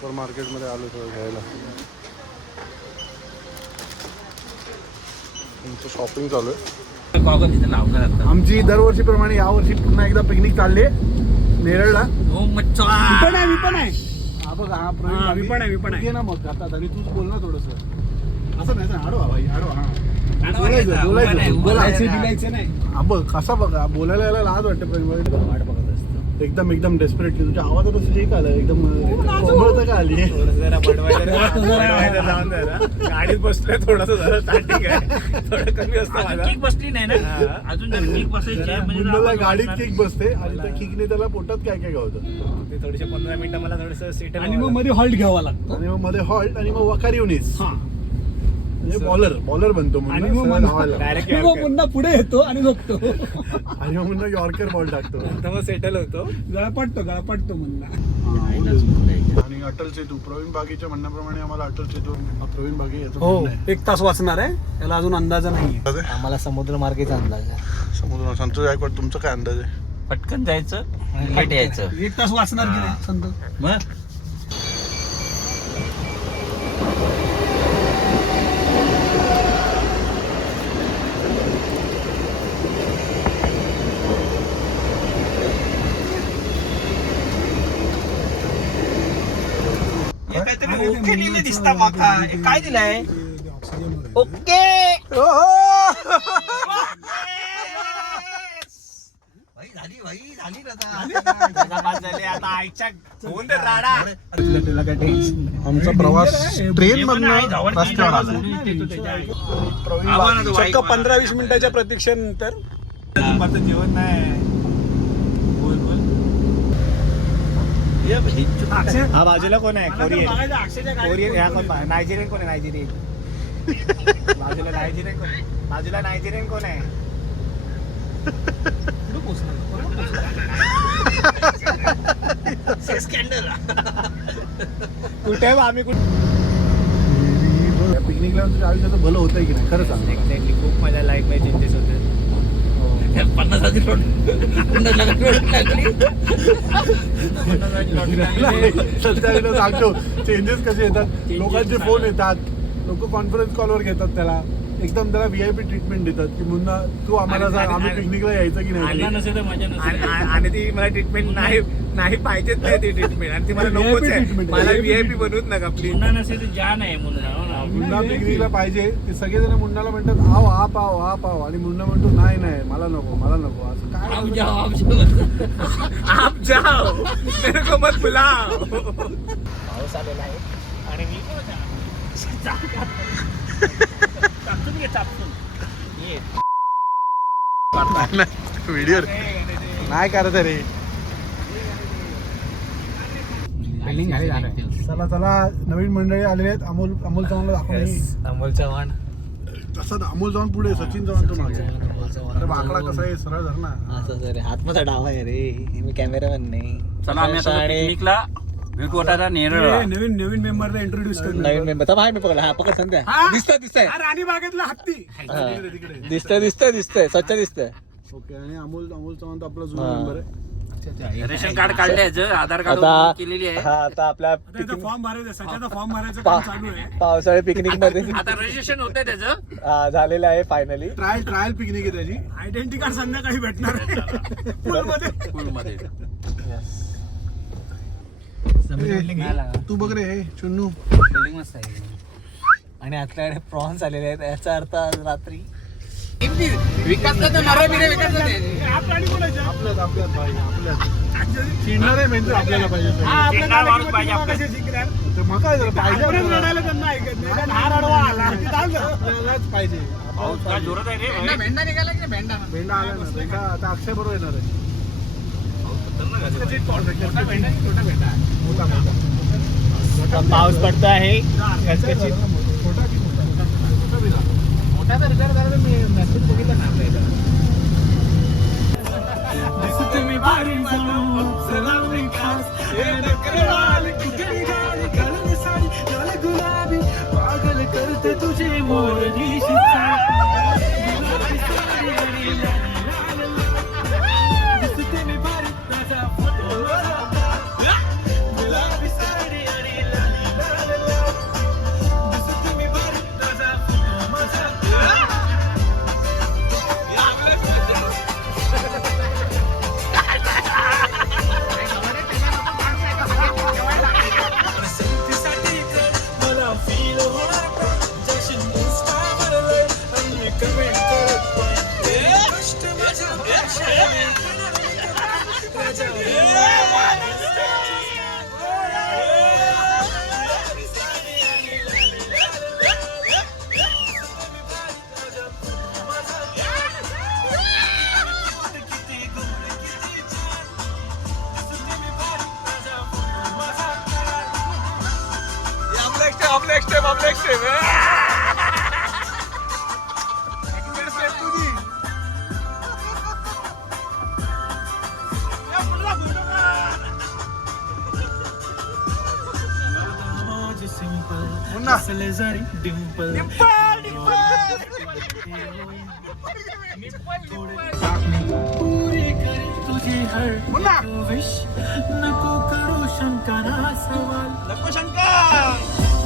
Super मार्केटमध्ये आलो थोडं घ्यायला. तुमचं शॉपिंग चालू आहे. आमची दरवर्षीप्रमाणे यावर्षी पुन्हा एकदा पिकनिक चालली नेरळला. मी पण आहे. हा बघा हा प्रवीण मी पण आहे ना. मग आता तरी तूच बोल ना थोडस. असं नाही आडवा भाई आडवा. बोलायचं नाही. हा बघ कसा बघा बोलायला यायला लाज वाटते प्रवीण. एकदम एकदम डेस्परेटली तुझ्या आवाजातच हे आलं एकदम कोमळता का आली. गाडीत बसलोय थोडस स्टार्टिंग आहे थोडं कमी असतं. किक बसली नाही ना अजून. किक बसायची गाडीत किक बसते आणि त्या किकने त्याला पोटात काय काय गावतं. ते थोडेसे 15 मिनिटं मला थोडस सेट आणि मग मध्ये हॉल्ट घ्यावा लागतो. आणि मग मध्ये हॉल्ट आणि मग वकार येऊनच म्हणजे बॉलर बनतो. आणि मग पुन्हा पुढे येतो आणि झोपतो. आणि मग पुन्हा यॉर्कर बॉल टाकतो. मग सेटल होतो. गळा पडतो म्हणला. आणि अटल सेतू प्रवीण बागेच्या म्हणण्याप्रमाणे आम्हाला अटल सेतू प्रवीण बागे याचं हो म्हणणं आहे. 1 तास वाचणार आहे. त्याला अजून अंदाज नाही. आम्हाला समुद्र मार्गेचा अंदाज आहे. समुद्र संतोष गायकवाड तुमचं काय अंदाज आहे. पटकन जायचं लेट यायचं. 1 तास वाचणार की नाही संत. मग काहीतरी ओके लिहिले दिसता माका. काय दिलंय ओके. झाली आता आईच्या राडा. आमचा प्रवास ट्रेन मधनं चक्क 15-20 मिनिटाच्या प्रतीक्षेनंतर दुपारचं जेवण नाही. हा बाजूला कोण आहे. कोरियन ह्या कोण नायजेरियन कोण आहे. नायजेरियन कोण आहे. कुठे आम्ही पिकनिकला तुझ्या आयुष्याचं भलं होतंय की नाही खरं सांग. एक्झॅक्टली खूप माझ्या लाईफ मध्ये चेंजेस होते. 50,000 सध्या सांगतो चेंजेस कसे येतात. लोकांचे फोन येतात. लोक कॉन्फरन्स कॉलवर घेतात. त्याला एकदम त्याला VIP ट्रीटमेंट देतात की मुन्ना तू आम्हाला सांग आम्ही पिकनिकला यायचं की नाही. आणि ती मला ट्रीटमेंट नाही पाहिजेच नाही ती ट्रीटमेंट. आणि ती मला नकोच आहे. मला VIP बनवूच नका प्लीज. मुन्ना पिकनिकला पाहिजे. ते सगळेजण मुन्नाला म्हणतात आव हा पाव आणि मुन्ना म्हणतो नाही मला नको असं काय. आप जाओ मेरे को मत बुलाओ. पाऊस आलेला आहे आणि मी व्हिडिओ नाही करत रे. चला नवीन मंडळी आलेले आहेत. अमोल चव्हाणला दाखवून. अमोल चव्हाण तसं अमोल चव्हाण पुढे सचिन चव्हाण तो मागे. अरे वाकडा कसा आहे सरळ धर ना. असं रे हातमचा डाव आहे रे. मी कॅमेरामॅन नाही. चला आम्ही आता पिकनिकला भेटू. आता नेरळ नवीन मेंबरला इंट्रोड्यूस करणार. नवीन मेंबर थांब. मी पकडला. हा पकड संध्या. दिसतंय राणी बागेतला हत्ती. दिसतंय स्वच्छ दिसतंय. ओके. आणि अमोल चव्हाण तर आपला जुना मेंबर आहे. रेशन कार्ड काढल्याचं आधार कार्ड केलेली आहे. हा आता आपल्या फॉर्म भरायचा. सध्याचा फॉर्म भरायचं काम चालू आहे. पावसाळी पिकनिक मध्ये आता रजिस्ट्रेशन होतंय त्याचं. झालेलं आहे फायनली. ट्रायल पिकनिक आहे त्याची. आयडेंटिटी कार्ड संध्याकाळी भेटणार आहे पूलमध्ये. तू बघ रे हे चुन्नू. बिल्डिंग मस्त आहे. आणि आपल्याकडे प्रॉन्स आलेले आहेत. याचा अर्थ आज रात्री विकासला तर नरा बिरे विकास चिडणार आहे म्हणजे आपल्याला पाहिजे. मग काय झालं पाहिजे पाहिजे. जोरात आहे रे. भेंडा निघाला की भेंडा आला ना. भेंडा आता अक्षय बरोबर येणार आहे. पाऊस पडतो आहे. मोठा तर विचार करायला मी मेसेज बघितला ना आपल्या इथं. पागल करते तुझे मोरनी झाले जरी डिंपल पुरी करेल तुझी हर विश नको करू शंकरा सवाल नको शंकर.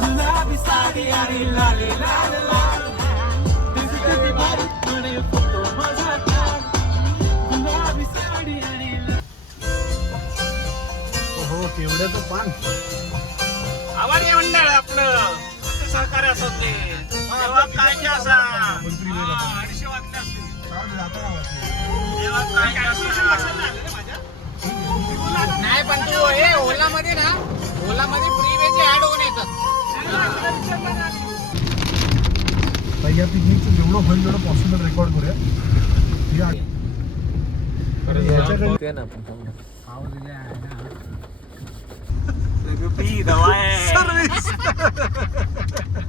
गुलाबी साडी आणि लाल लाल लाल दिसते बारीक कडे फोटो माझा काढ. गुलाबी साडी आणि हो केवढ्याचं पान. आवाज मंडळ आपलं सहकार्य असत ते तेव्हा काय असा 250 वाजले असतील. तेव्हा काय असं नाही पण तू हे ओला मध्ये ना, ओला मध्ये फ्री वेज ऍड होऊन येतात. या पिकनिकचं जेवढं होईल तेवढं पॉसिबल रेकॉर्ड करूया.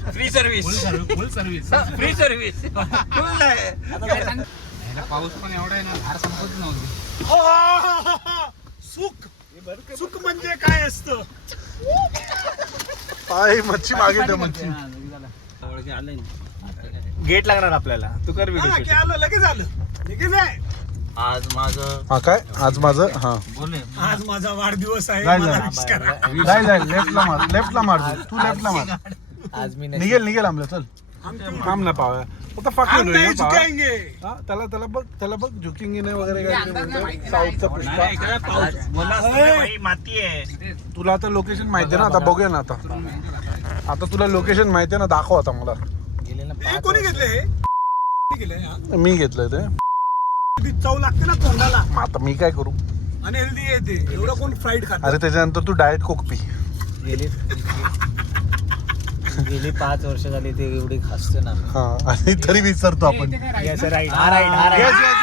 फ्री सर्व्हिस फुल सर्व्हिस. फ्री सर्व्हिस फुल आहे. पाऊस पण एवढा आहे ना, धार संपत नव्हती. सुख सुख म्हणजे काय असतं. पाय मच्छी मागे ठेव मच्छी. गेट लागणार आपल्याला. तू कर व्हिडिओ. आलं लगेच आलं लगेच आहे. आज माझं हा काय आज माझं हा आज माझा वाढदिवस आहे. जाईल लेफ्टला मार लेफ्टला मार तू लेफ्टला मार. आज मी निघेल आमल्या चल थांब ना पाव्या फक्त त्याला बघ झुकिंग नाही वगैरे काय साऊथचा पुष्पा. माती आहे. तुला आता लोकेशन माहिती आहे ना. आता बघूया ना. आता तुला लोकेशन माहिती आहे ना. दाखव आता मला. कोणी घेतले? मी घेतलंय ते. चव लागते ना तोंडाला. आता मी काय करू. आणि हेल्दी येते. एवढं कोण फ्राईड खात. अरे त्याच्यानंतर तू डाएट कोक पी. गेली 5 वर्ष झाली ते एवढी खासते ना. हा आणि तरी विसरतो आपण. Yes, right. हा right. Yes, yes.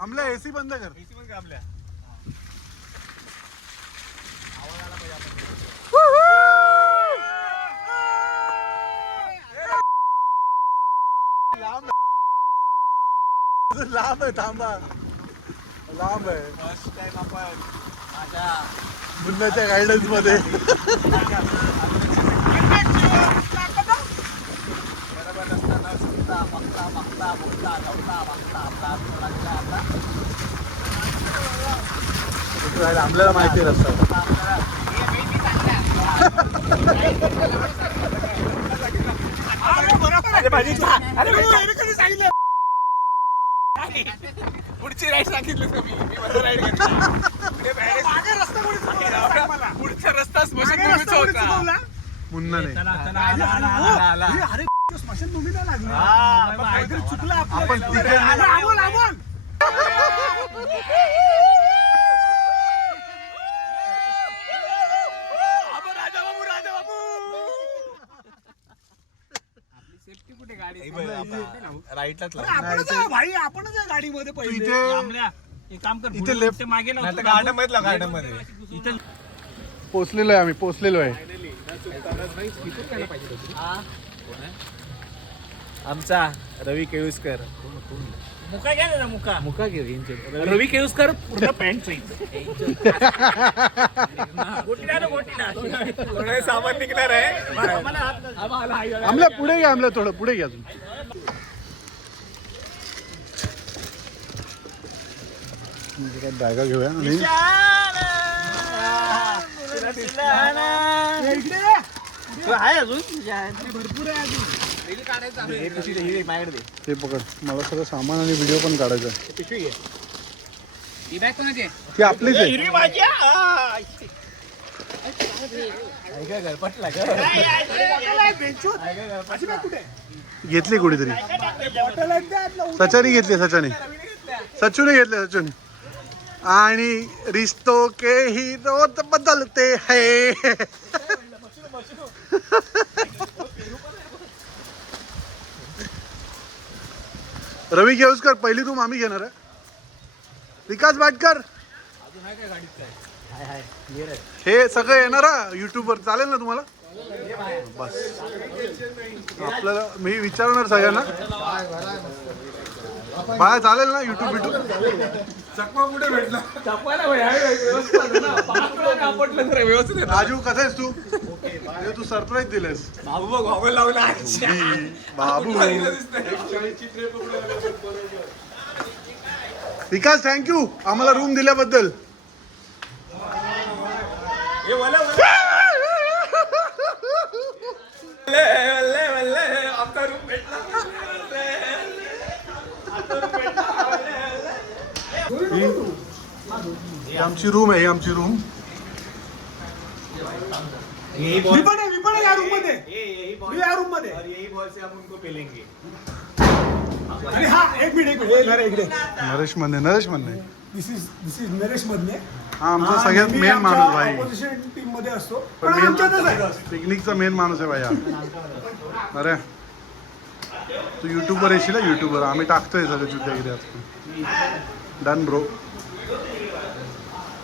आमल्या एसी बंद कर. लांब आहे थांबा. लांब आहे. फर्स्ट टाइम आपण माझ्या मुन्नाच्या गायडन्स मध्ये. आपल्याला माहिती आहे रस्ता. पुढची राईड सांगितली का मी माझा राईड पुढचा रस्ता स्मशानभूमीचा होता. मुन्ना नाही चुकलं आपण तिथे भाई आपणच आहे गाडीमध्ये तू पहिले. इथे काम कर. इथे लेफ्ट मागे गार्डन मध्ये इथे पोचलेलो आहे. आम्ही पोचलेलो आहे. आमचा रवी केळुसकर. मुका घ्या ना. मुका घेऊ. रवी केळुसकर पूर्ण पॅन्ट गोटीला सामान निघणार आहे. आमल्या पुढे घ्या. आमल्या थोडं पुढे घ्या. अजून बॅगा घेऊया आणि आहे अजून ते पकड. मला सगळं सामान आणि व्हिडिओ पण काढायचा आहे. ती आपलीच आहे. हिरवी भाजी घेतली कुठेतरी. सचानी घेतली. सचूने घेतले. सचूने आणि रिश्तो के ही रोज बदलते है. रवी केळुसकर पहिली तू मामी घेणार आहे. विकास भाटकर हे सगळं येणार युट्यूब वर चालेल ना तुम्हाला. बस आपल्याला मी विचारणार सगळ्यांना. बाय चालेल ना युट्यूब युट्यूब चकमा कुठे भेटला राजू कसा आहेस तू तू सरप्राईज दिलेस बाबू विकास थँक्यू आम्हाला रूम दिल्याबद्दल ही आमची रूम आहे ही आमची रूम मी पण आहे या रूम मध्ये मी या रूम मध्ये आणि हा एक मिनिट इकडे नरेश म्हणणे दिस इज नरेश मधने हा आमचा सगळ्यात मेन माणूस भाई ऑपोजिशन टीम मध्ये असतो पण आमच्यातच आहे पिकनिकचा मेन माणूस आहे भाई अरे तू युट्यूबवर येशील ना युट्यूबवर आम्ही टाकतोय सगळं तुझ्या एरियात डन ब्रो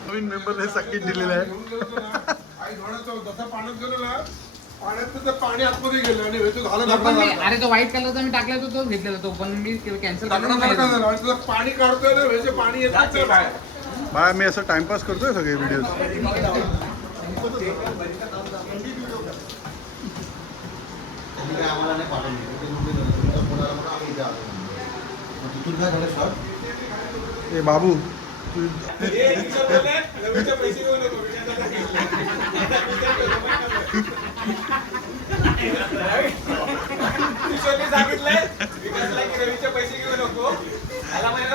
नवीन मेंबरने सगळी दिलेलं आहे पाणी आतमध्ये गेलं आणि अरे तो व्हाईट कलरचा मी टाकला तो घेतलेला तो पण मी कॅन्सल पाणी काढतोय ना पाणी येत बाय मी असं टाइमपास करतोय सगळे व्हिडिओ ए बाबू सांगितलंय रवीचे पैसे घेऊ नको मला महिना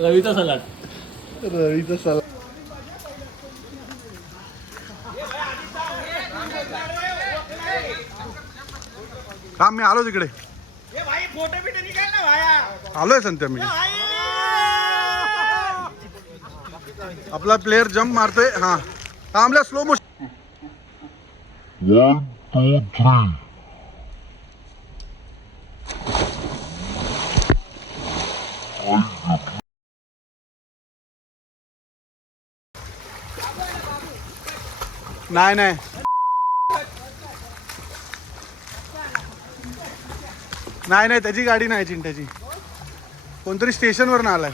रवीचा सलाड काम मी आलो तिकडे फोटो बिटो निकाल ना भाया आलोय संत्या मी आपला प्लेयर जंप मारतोय हा आमल्या स्लो मोशन 1 2 3 नाही नाही नाही नाही त्याची गाडी नाही चिंट्याची कोणतरी स्टेशनवर ना आलाय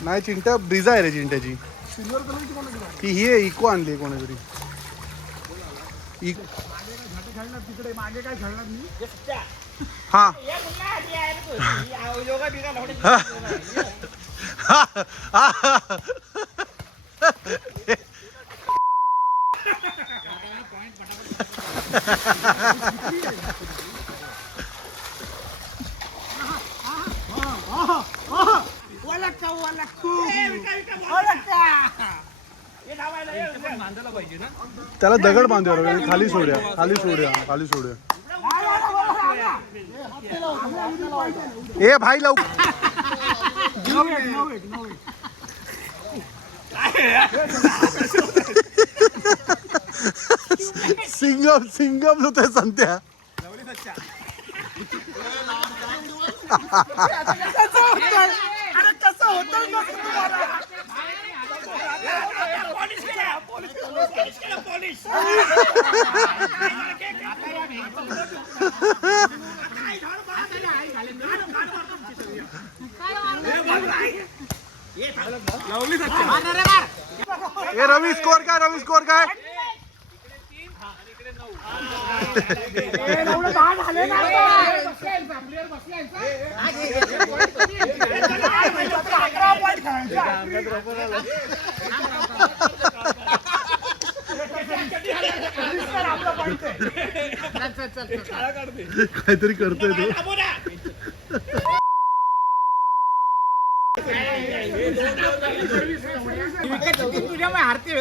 नाही चिंट्या ब्रिझा आहे रे चिंट्याची ती ही आहे इको आणली आहे कोणीतरी तिकडे मागे काय खेळणार मी हा त्याला दगड बांधूया खाली सोडूया ए भाई लव सिंगम होतोय संत्या ए रवी स्कोर काय काहीतरी करतोय तो तुझ्या हारते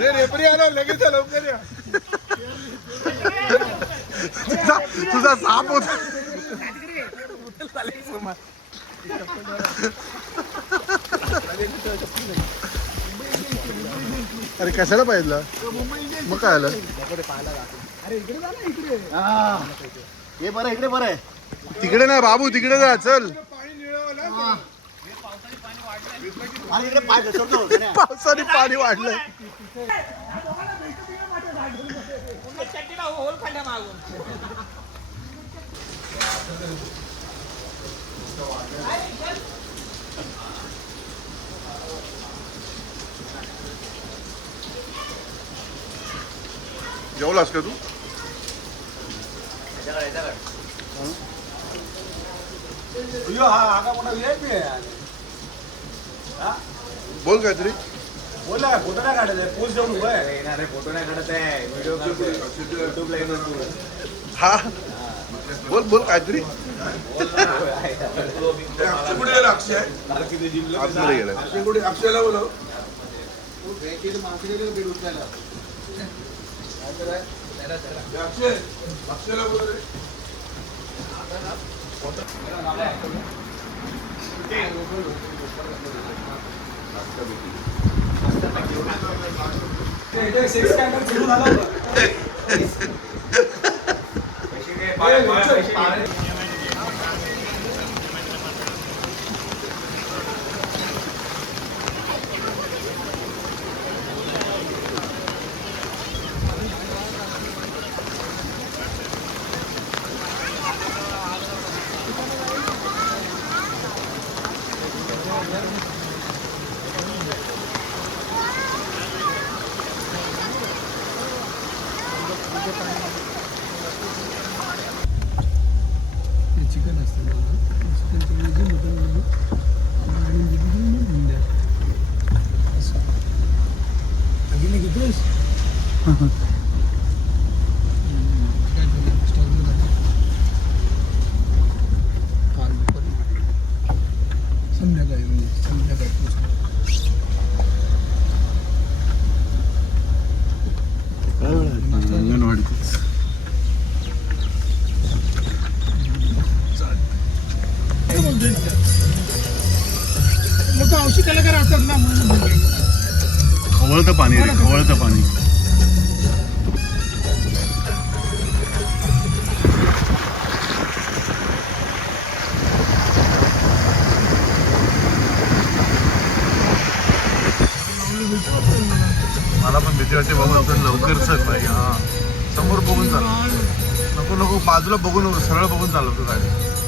रेफरी आला लगेच लवकर या तुझा साप होता अरे कशाला पाहिजे मग काय आलं हे बरं इकडे बरं आहे. तिकडे नाही बाबू तिकडे जा चल अरे इकडे पाय घसरतो गण्या. पावसाने पाणी वाढलंय होल खांड्या मागून जेवलास का तू अय्यो, हा का मोठा VIP आहे. बोल काहीतरी बोल ना, फोटो नाही काढत आहे. पोस्ट जाऊन उभं आहे. फोटो नाही काढत आहे व्हिडिओ युट्यूबला हा बोल बोल काहीतरी कुठे गेला अक्षय आतमध्ये गेलाय अक्षय कुठे अक्षयला बोलव अक्षय अक्षयला बोलव रे सेक्स स्कॅनर सुरू झाला होता. चिकन असतं चिकनचं म्हणजे मटन अगीने घेतोस संध्याकाळी अंगणवाडीतच लोक औषध कलाकार असतात ना म्हणून खवळतं पाणी रे खवळतं पाणी मला पण भीती वाटते बाबा तर लवकर चल भाई हा समोर बघून चाल नको नको बाजूला बघू नको सरळ बघून चालवतो गाडी